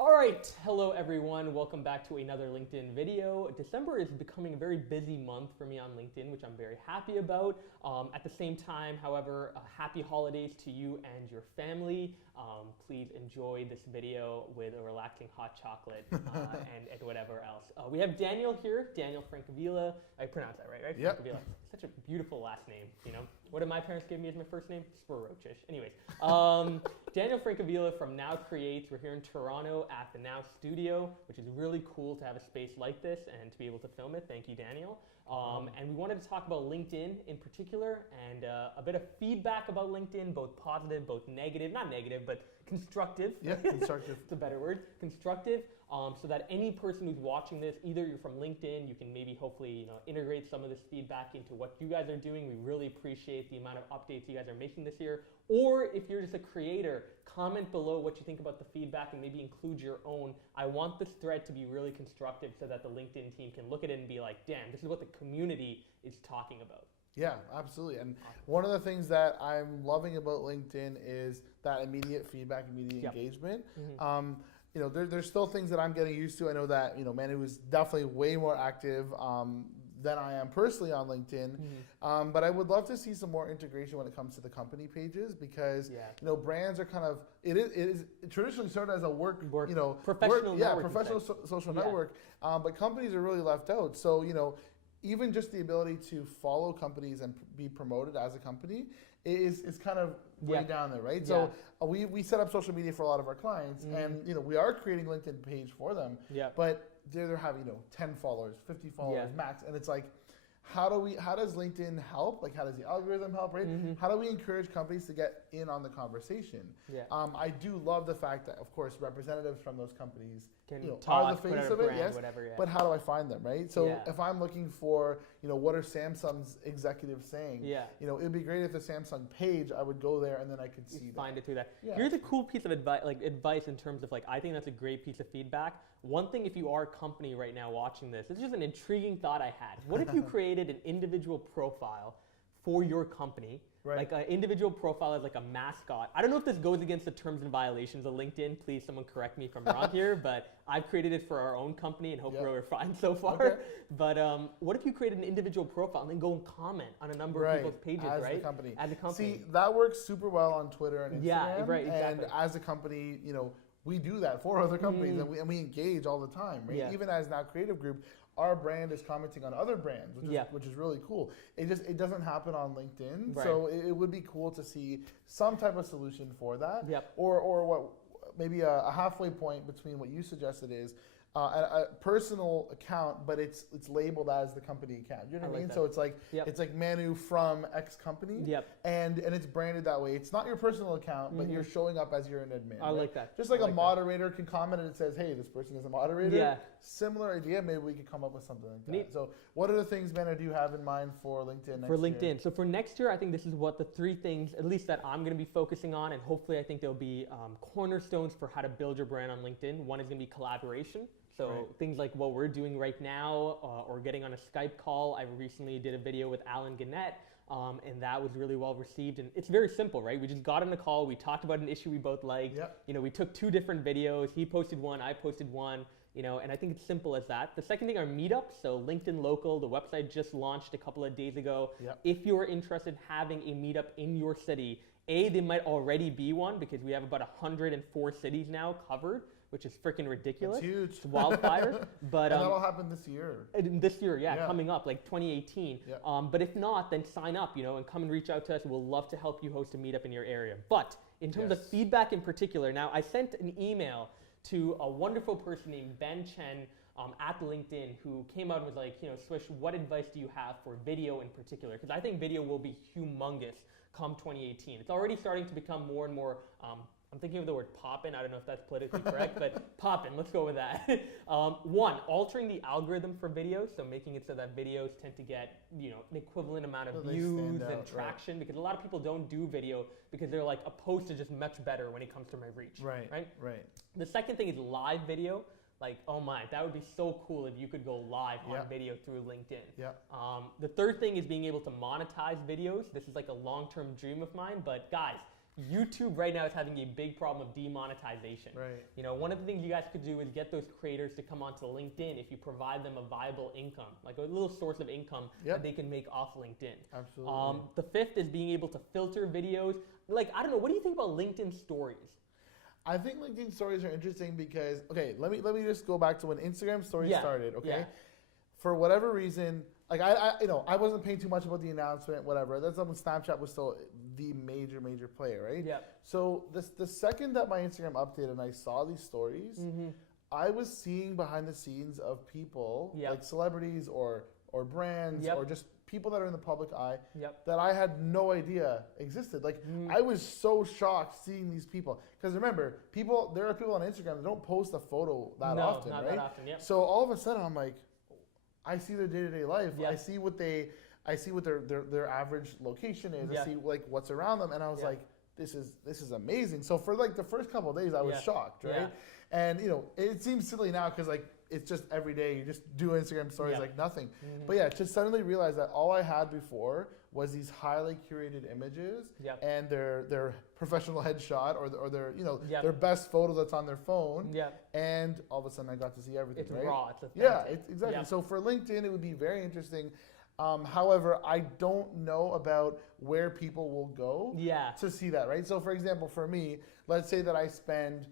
All right, hello everyone. Welcome back to another LinkedIn video. December is becoming a very busy month for me on LinkedIn, which I'm very happy about. At the same time, however, happy holidays to you and your family. Please enjoy this video with a relaxing hot chocolate and whatever else. We have Daniel here, Daniel Francavilla. I pronounced that right? Yep. Francavilla. Such a beautiful last name, you know? What did my parents give me as my first name? Sporochish. Anyways, Daniel Francavilla from Now Creates. We're here in Toronto at the Now Studio, which is really cool to have a space like this and to be able to film it. Thank you, Daniel. And we wanted to talk about LinkedIn in particular and a bit of feedback about LinkedIn, both positive, both negative, not negative, but constructive. Yeah, constructive. It's a better word, constructive. So that any person who's watching this, either you're from LinkedIn, you can maybe hopefully integrate some of this feedback into what you guys are doing. We really appreciate the amount of updates you guys are making this year. Or if you're just a creator, comment below what you think about the feedback and maybe include your own. I want this thread to be really constructive so that the LinkedIn team can look at it and be like, damn, this is what the community is talking about. Yeah, absolutely. And one of the things that I'm loving about LinkedIn is that immediate feedback, immediate engagement. Mm-hmm. There's still things that I'm getting used to. I know that, Manu is definitely way more active than I am personally on LinkedIn. Mm-hmm. But I would love to see some more integration when it comes to the company pages because, brands are kind of, it is traditionally started as a work professional social network. But companies are really left out. So, even just the ability to follow companies and be promoted as a company is kind of way down there, right? So we set up social media for a lot of our clients, and we are creating LinkedIn page for them. Yeah. But they're having 10 followers, 50 followers max, and it's like, how does LinkedIn help? Like, how does the algorithm help, right? Mm-hmm. How do we encourage companies to get in on the conversation? Yeah. I do love the fact that, of course, representatives from those companies can are the face of it, yes. Whatever, but how do I find them, right? So if I'm looking for, what are Samsung's executives saying? Yeah. It'd be great if the Samsung page, I would go there and then I could see find it through that. Yeah. Here's a cool piece of advice in terms of I think that's a great piece of feedback. One thing, if you are a company right now watching this, it's just an intriguing thought I had. What if you created an individual profile for your company? Right. Like an individual profile as like a mascot. I don't know if this goes against the terms and violations of LinkedIn. Please, someone correct me if I'm wrong here, but I've created it for our own company and hope we're fine so far. Okay. But what if you created an individual profile and then go and comment on a number of people's pages, as right? The company. As a company. See, that works super well on Twitter and Instagram. Yeah, right, exactly. And as a company, we do that for other companies and we engage all the time, right? Yeah. Even as Now Creative Group, our brand is commenting on what brands, which is really cool. It doesn't happen on LinkedIn, so it would be cool to see some type of solution for that. Yep. Or what maybe a halfway point between what you suggested is a personal account, but it's labeled as the company account. You know what I mean? That. So it's like Manu from X company, and it's branded that way. It's not your personal account, but you're showing up as you're an admin. I like that. Just like a moderator can comment and it says, "Hey, this person is a moderator." Yeah. Similar idea. Maybe we could come up with something like that. Neat. So, what are the things, Manu, do you have in mind for LinkedIn next year? So for next year, I think this is what the three things, at least that I'm going to be focusing on, and hopefully, I think there'll be cornerstones for how to build your brand on LinkedIn. One is going to be collaboration. So things like what we're doing right now, or getting on a Skype call. I recently did a video with Alan Gannett, and that was really well received. And it's very simple, right? We just got on a call, we talked about an issue we both liked. Yep. We took 2 different videos. He posted one, I posted one. And I think it's simple as that. The second thing are meetups. So LinkedIn Local, the website just launched a couple of days ago. Yep. If you're interested in having a meetup in your city, there might already be one because we have about 104 cities now covered, which is freaking ridiculous. It's huge. It's wildfire. But and that'll happen this year. This year, coming up, like 2018. Yeah. But if not, then sign up, and come and reach out to us. We'll love to help you host a meetup in your area. But in terms of feedback in particular, now I sent an email to a wonderful person named Ben Chen at LinkedIn who came out and was like, Swish, what advice do you have for video in particular? Because I think video will be humongous come 2018. It's already starting to become more and more, I'm thinking of the word poppin'. I don't know if that's politically correct, but poppin', let's go with that. One, altering the algorithm for videos, so making it so that videos tend to get, an equivalent amount of views and traction, because a lot of people don't do video because they're like, a post is just much better when it comes to my reach. Right. The second thing is live video. Like, oh my, that would be so cool if you could go live on video through LinkedIn. The third thing is being able to monetize videos. This is like a long-term dream of mine, but guys, YouTube right now is having a big problem of demonetization. Right. You know, one of the things you guys could do is get those creators to come onto LinkedIn if you provide them a viable income, like a little source of income that they can make off LinkedIn. Absolutely. The fifth is being able to filter videos. Like, I don't know, what do you think about LinkedIn stories? I think LinkedIn stories are interesting because, okay, let me just go back to when Instagram stories started, okay? Yeah. For whatever reason, like I wasn't paying too much about the announcement, whatever. That's when Snapchat was still the major player, right? Yeah. So the second that my Instagram updated and I saw these stories, I was seeing behind the scenes of people, like celebrities or brands or just people that are in the public eye that I had no idea existed. Like I was so shocked seeing these people because remember, there are people on Instagram that don't post a photo that often, not right? that often. Yep. So all of a sudden, I'm like, I see their day-to-day life. I see what their average location is. I see like what's around them, and I was like, this is amazing. So for like the first couple of days, I was shocked, right? And you know, it seems silly now because like it's just every day you just do Instagram stories like nothing. But yeah, to suddenly realize that all I had before was these highly curated images and their professional headshot or their their best photo that's on their phone. And all of a sudden I got to see everything. It's right? raw. It's authentic. Exactly. So for LinkedIn, it would be very interesting. However, I don't know about where people will go to see that, right? So for example, for me, let's say that I spend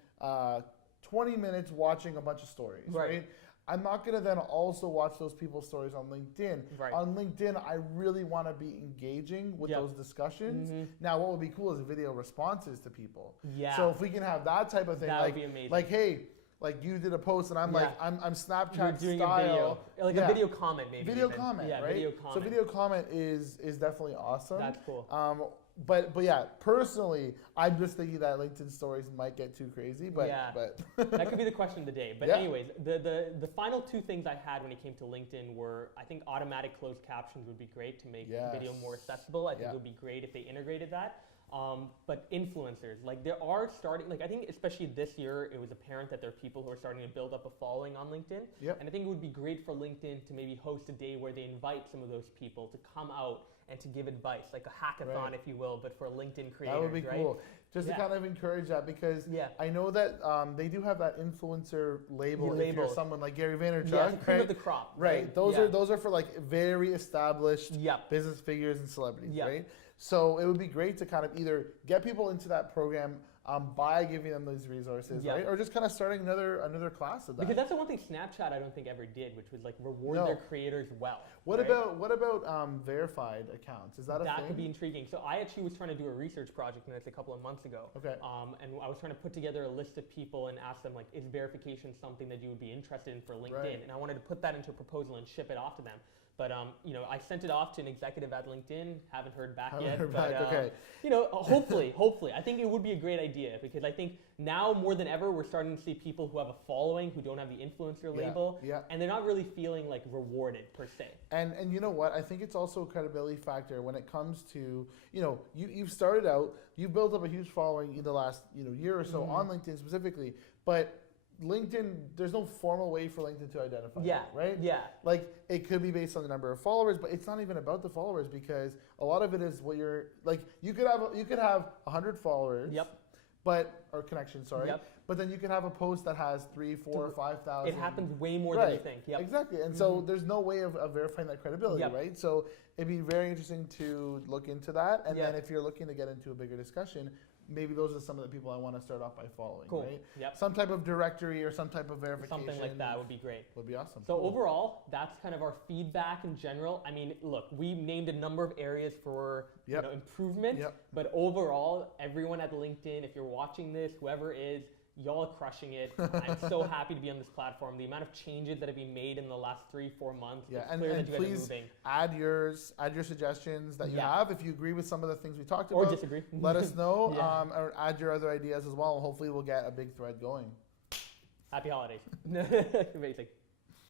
20 minutes watching a bunch of stories, right? I'm not going to then also watch those people's stories on LinkedIn. Right. On LinkedIn, I really want to be engaging with those discussions. Now, what would be cool is video responses to people. Yeah. So if we can have that type of thing, that would be amazing. Like, hey, like you did a post and I'm like, I'm Snapchat You're doing style. a video, like a video comment maybe. Video comment, right? Video comment. So video comment is definitely awesome. That's cool. But yeah, personally, I'm just thinking that LinkedIn stories might get too crazy. But that could be the question of the day. But anyways, the final two things I had when it came to LinkedIn were, I think automatic closed captions would be great to make video more accessible. I think it would be great if they integrated that. But influencers, like there are starting, like I think especially this year, it was apparent that there are people who are starting to build up a following on LinkedIn. And I think it would be great for LinkedIn to maybe host a day where they invite some of those people to come out and to give advice, like a hackathon, if you will, but for LinkedIn creators. That would be cool. Just to kind of encourage that because I know that they do have that influencer label if you're someone like Gary Vaynerchuk. Yeah, it's cream of the crop. Right. Those are for like very established business figures and celebrities, right? So it would be great to kind of either get people into that program by giving them these resources, right? Or just kind of starting another class of that. Because that's the one thing Snapchat I don't think ever did, which was like reward their creators well. What about verified accounts? Is that a thing? That could be intriguing. So I actually was trying to do a research project on this a couple of months ago. Okay. And I was trying to put together a list of people and ask them like, is verification something that you would be interested in for LinkedIn? Right. And I wanted to put that into a proposal and ship it off to them. But I sent it off to an executive at LinkedIn. Haven't heard back yet. Okay. Hopefully, I think it would be a great idea because I think now more than ever we're starting to see people who have a following who don't have the influencer label, and they're not really feeling like rewarded per se. And you know what? I think it's also a credibility factor when it comes to you've started out, you've built up a huge following in the last year or so on LinkedIn specifically, but LinkedIn, there's no formal way for LinkedIn to identify you, right? Yeah. Like it could be based on the number of followers, but it's not even about the followers because a lot of it is what you're like. You could have 100 followers. Or connections, sorry. But then you can have a post that has 3, 4, or 5,000. It happens way more than you think. Exactly. And so there's no way of verifying that credibility, right? So it'd be very interesting to look into that. And then if you're looking to get into a bigger discussion, maybe those are some of the people I want to start off by following, right? Some type of directory or some type of verification. Something like that would be great. Would be awesome. So overall, that's kind of our feedback in general. I mean, look, we named a number of areas for improvement, but overall, everyone at LinkedIn, if you're watching this, whoever is, y'all are crushing it. I'm so happy to be on this platform. The amount of changes that have been made in the last 3-4 months. And please add your suggestions that you have. If you agree with some of the things we talked about, or disagree, let us know. Or add your other ideas as well. Hopefully, we'll get a big thread going. Happy holidays. Amazing.